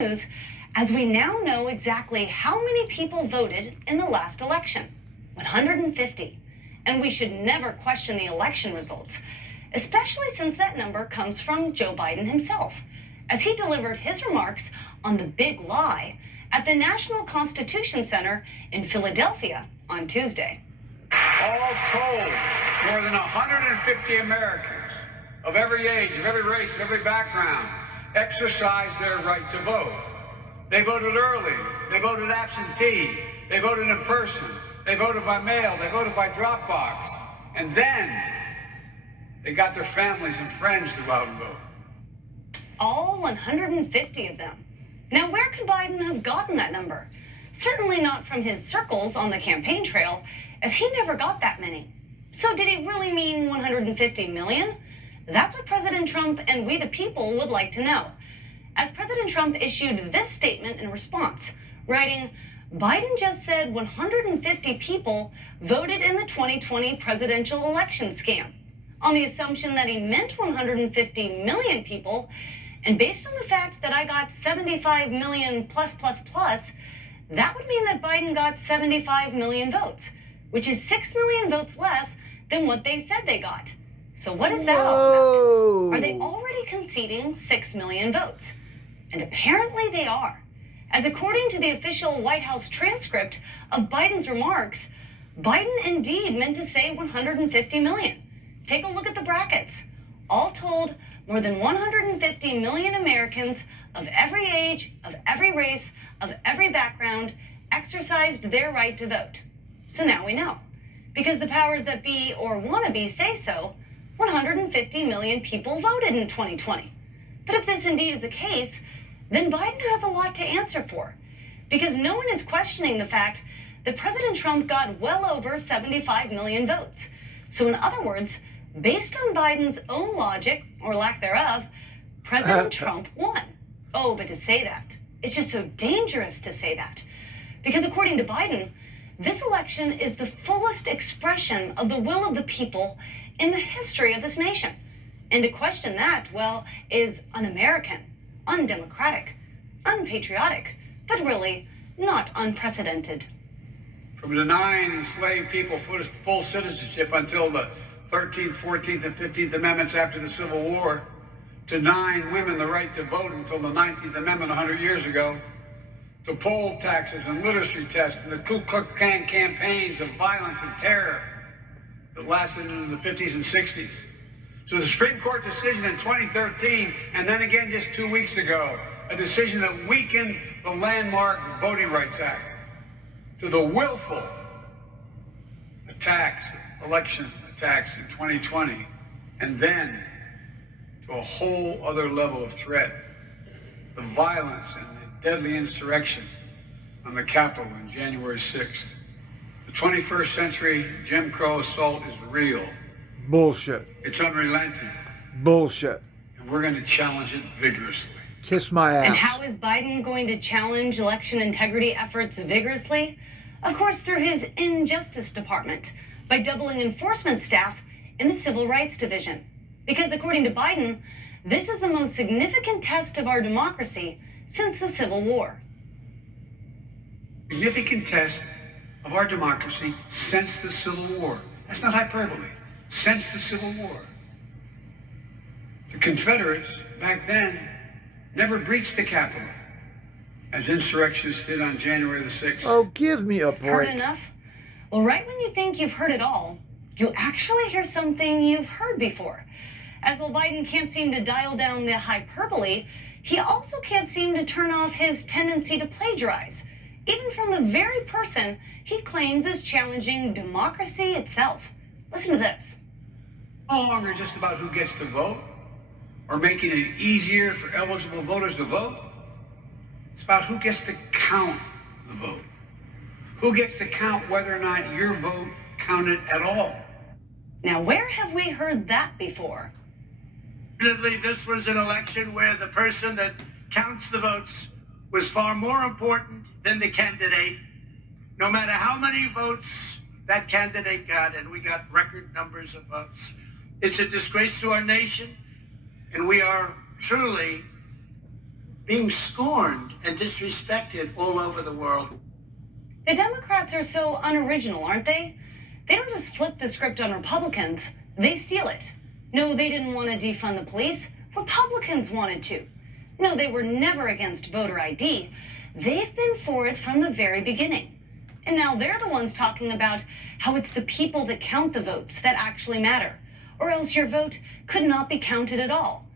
news, as we now know exactly how many people voted in the last election, 150. And we should never question the election results, especially since that number comes from Joe Biden himself, as he delivered his remarks on the big lie at the National Constitution Center in Philadelphia on Tuesday. All told, more than 150 Americans of every age, of every race, of every background exercised their right to vote. They voted early, they voted absentee, they voted in person, they voted by mail, they voted by drop box, and then they got their families and friends to go out and vote. All 150 of them. Now, where could Biden have gotten that number? Certainly not from his circles on the campaign trail, as he never got that many. So did he really mean 150 million? That's what President Trump and we the people would like to know, as President Trump issued this statement in response, writing, "Biden just said 150 people voted in the 2020 presidential election scam," on the assumption that he meant 150 million people. And based on the fact that I got 75 million plus, that would mean that Biden got 75 million votes, which is 6 million votes less than what they said they got. So what is that all about? Are they already conceding 6 million votes? And apparently they are, as according to the official White House transcript of Biden's remarks, Biden indeed meant to say 150 million. Take a look at the brackets. All told, more than 150 million Americans of every age, of every race, of every background exercised their right to vote. So now we know, because the powers that be or wanna be say so, 150 million people voted in 2020. But if this indeed is the case, then Biden has a lot to answer for, because no one is questioning the fact that President Trump got well over 75 million votes. So in other words, based on Biden's own logic, or lack thereof, President Trump won. Oh, but to say that, it's just so dangerous to say that. Because according to Biden, this election is the fullest expression of the will of the people in the history of this nation. And to question that, well, is un-American, undemocratic, unpatriotic, but really not unprecedented. From denying enslaved people full citizenship until the 13th, 14th, and 15th Amendments after the Civil War, denying women the right to vote until the 19th Amendment 100 years ago, to poll taxes and literacy tests and the Ku Klux Klan campaigns of violence and terror that lasted into the 50s and 60s. So the Supreme Court decision in 2013, and then again just 2 weeks ago, a decision that weakened the landmark Voting Rights Act, to the willful attacks, election attacks in 2020, and then to a whole other level of threat, the violence and the deadly insurrection on the Capitol on January 6th. The 21st century Jim Crow assault is real. Bullshit. It's unrelenting. Bullshit. And we're going to challenge it vigorously. Kiss my ass. And how is Biden going to challenge election integrity efforts vigorously? Of course, through his Injustice Department, by doubling enforcement staff in the Civil Rights Division. Because according to Biden, this is the most significant test of our democracy since the Civil War. Significant test of our democracy since the Civil War. That's not hyperbole. Since the Civil War. The Confederates back then never breached the Capitol, as insurrectionists did on January the 6th. Oh, give me a break. Heard enough? Well, right when you think you've heard it all, you actually hear something you've heard before. As while Biden can't seem to dial down the hyperbole, he also can't seem to turn off his tendency to plagiarize, even from the very person he claims is challenging democracy itself. Listen to this. No longer just about who gets to vote or making it easier for eligible voters to vote. It's about who gets to count the vote. Who gets to count whether or not your vote counted at all. Now, where have we heard that before? This was an election where the person that counts the votes was far more important than the candidate, no matter how many votes that candidate got, and we got record numbers of votes. It's a disgrace to our nation, and we are truly being scorned and disrespected all over the world. The Democrats are so unoriginal, aren't they? They don't just flip the script on Republicans, they steal it. No, they didn't want to defund the police. Republicans wanted to. No, they were never against voter ID. They've been for it from the very beginning. And now they're the ones talking about how it's the people that count the votes that actually matter, or else your vote could not be counted at all.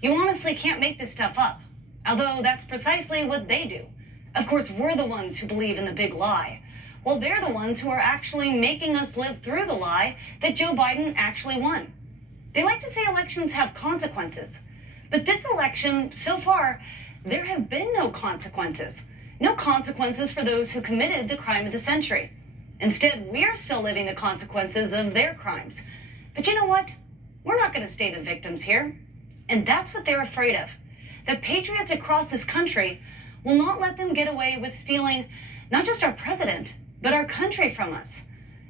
You honestly can't make this stuff up, although that's precisely what they do. Of course, we're the ones who believe in the big lie. Well, they're the ones who are actually making us live through the lie that Joe Biden actually won. They like to say elections have consequences, but this election, so far, there have been no consequences. No consequences for those who committed the crime of the century. Instead, we're still living the consequences of their crimes. But you know what? We're not going to stay the victims here. And that's what they're afraid of. That patriots across this country will not let them get away with stealing not just our president, but our country from us.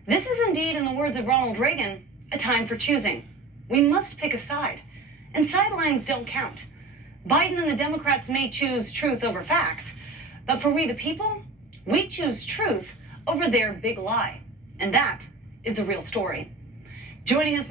This is indeed, in the words of Ronald Reagan, a time for choosing. We must pick a side. And sidelines don't count. Biden and the Democrats may choose truth over facts, but for we the people, we choose truth over their big lie. And that is the real story. Joining us